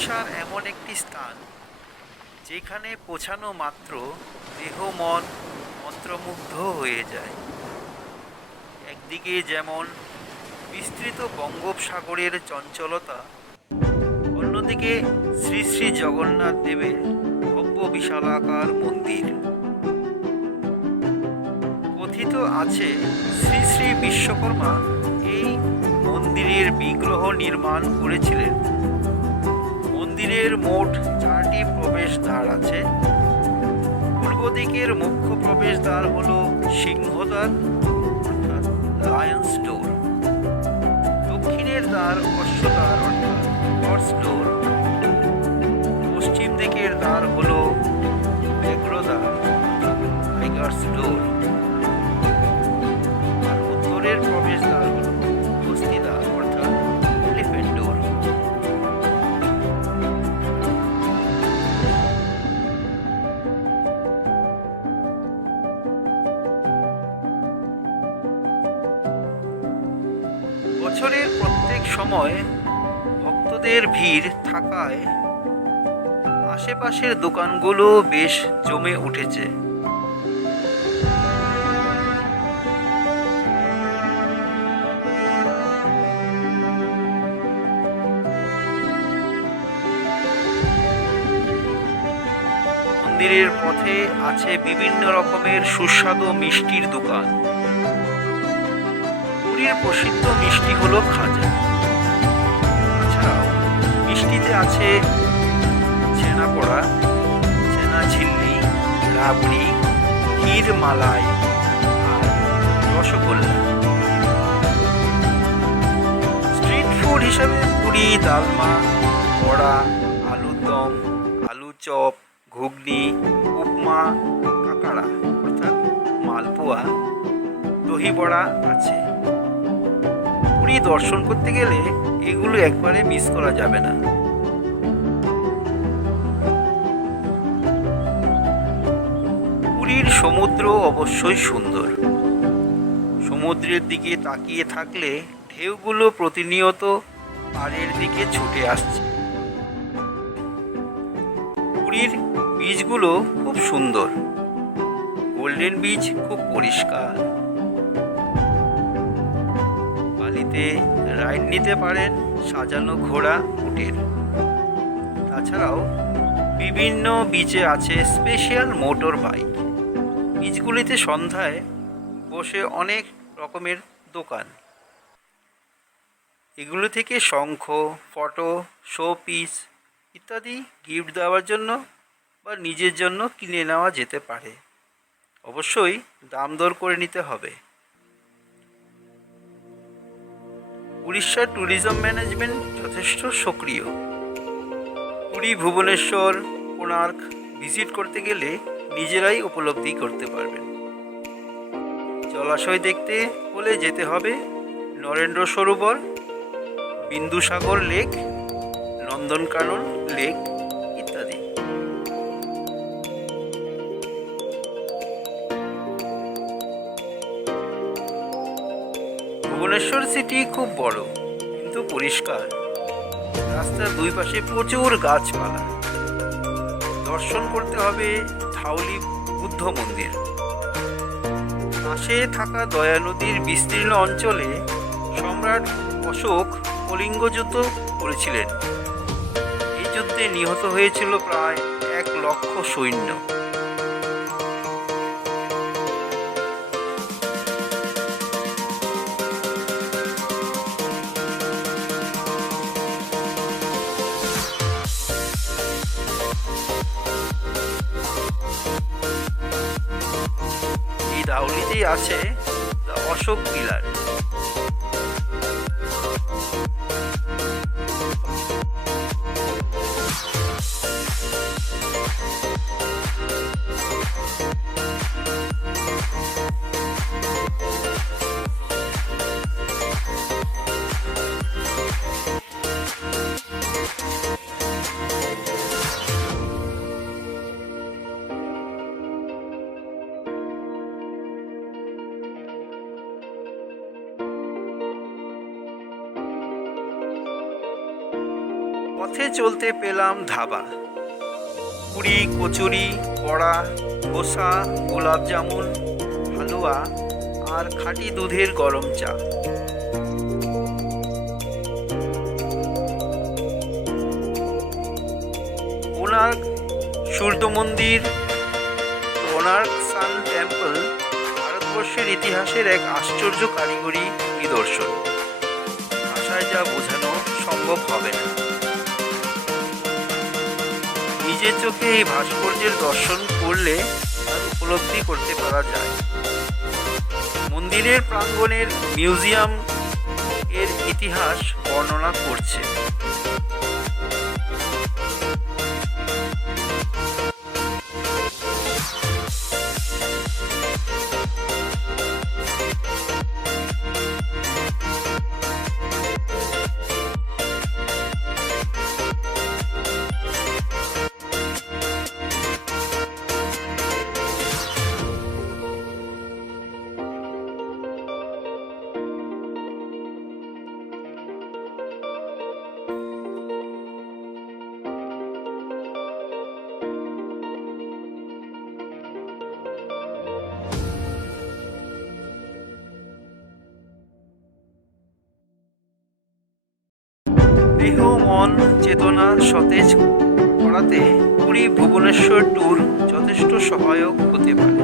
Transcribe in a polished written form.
উড়িষ্যার এমন একটি স্থান যেখানে পৌঁছানো মাত্র দেহ মন মন্ত্রমুগ্ধ হয়ে যায়। একদিকে যেমন বিস্তৃত বঙ্গোপসাগরের চঞ্চলতা, অন্যদিকে শ্রী শ্রী জগন্নাথ দেবের ভব্য বিশালাকার মন্দির। কথিত আছে শ্রী শ্রী বিশ্বকর্মা এই মন্দিরের বিগ্রহ নির্মাণ করেছিলেন। মন্দিরের মোট 4টি প্রবেশদ্বার আছে। পূর্ব দিকের মুখ্য প্রবেশদ্বার হল সিংহদ্বার অর্থাৎ লায়ন্স ডোর। দক্ষিণের দ্বার অশ্বদ্বার অর্থাৎ হর্স ডোর। পশ্চিম দিকের দ্বার হল ব্যাঘ্রদ্বার টাইগার্স ডোর। আর উত্তরের প্রবেশদ্বার হল হস্তিদ্বার অর্থাৎ এলিফ্যান্ট ডোর। বছরের প্রত্যেক সময় ভক্তদের ভিড় থাকায় আশেপাশের দোকানগুলো বেশ জমে উঠেছে। মন্দিরের পথে আছে বিভিন্ন রকমের সুস্বাদু মিষ্টির দোকান। পুরীর প্রসিদ্ধ মিষ্টি হলো খাজা। তাছাড়াও মিষ্টিতে আছে ছানাপোড়া, ছানা ঝিল্লি, রাবড়ি, ক্ষীর মালাই আর রসগোল্লা। স্ট্রিট ফুড হিসাবে পুরি, ডালমা, বড়া, আলুর দম, আলু চপ, ঘুগনি, উপমা, কাকাড়া অর্থাৎ মালপোয়া, দহি বড়া আছে। পুরী দর্শন করতে গেলে এগুলো একবারে মিস করা যাবে না। পুরীর সমুদ্র অবশ্যই সুন্দর। সমুদ্রের দিকে তাকিয়ে থাকলে ঢেউগুলো প্রতিনিয়ত পাড়ের দিকে ছুটে আসছে। পুরীর বীচগুলো খুব সুন্দর। গোল্ডেন বিচ খুব পরিষ্কার। বালিতে রাইড নিতে পারেন সাজানো ঘোড়া উটের। তাছাড়াও বিভিন্ন বিচে আছে স্পেশাল মোটর বাইক। বিচগুলিতে সন্ধ্যায় বসে অনেক রকমের দোকান। এগুলো থেকে শঙ্খ, ফটো, শো পিস ইত্যাদি গিফট দেওয়ার জন্য বা নিজের জন্য কিনে নেওয়া যেতে পারে। অবশ্যই দাম দর করে নিতে হবে। উড়িষ্যার ট্যুরিজম ম্যানেজমেন্ট যথেষ্ট সক্রিয়। পুরী, ভুবনেশ্বর, কোণার্ক ভিজিট করতে গেলে নিজেরাই উপলব্ধি করতে পারবেন। জলাশয় দেখতে হলে যেতে হবে নরেন্দ্র সরোবর, বিন্দুসাগর লেক, নন্দনকানন লেক ইত্যাদি। ভুবনেশ্বর সিটি খুব বড় কিন্তু পরিষ্কার। রাস্তার দুই পাশে প্রচুর গাছপালা। দর্শন করতে হবে ধাউলি বুদ্ধ মন্দির। পাশে থাকা দয়া নদীর বিস্তীর্ণ অঞ্চলে সম্রাট অশোক কলিঙ্গ যুদ্ধ করেছিলেন। এই যুদ্ধে নিহত হয়েছিল প্রায় 1,00,000 সৈন্য। এই ধাউলিতেই আছে দ্য অশোক পিলার। পথে চলতে পেলাম ধাবা, পুরি, কচুরি, বড়া, ধোসা, গোলাপ জামুন, হালুয়া আর খাঁটি দুধের গরম চা। কোণার্ক সূর্য মন্দির, কোণার্ক সান টেম্পল ভারতবর্ষের ইতিহাসের এক আশ্চর্য কারিগরি নিদর্শন। ভাষায় যা বোঝানো সম্ভব হবে না। নিজের চোখে এই ভাস্কর্যের দর্শন করলে তার উপলব্ধি করতে পারা যায়। মন্দিরের প্রাঙ্গণের মিউজিয়াম এর ইতিহাস বর্ণনা করছে। দেহ, মন, চেতনা সতেজ করাতে পুরী ভুবনেশ্বর ট্যুর যথেষ্ট সহায়ক হতে পারে।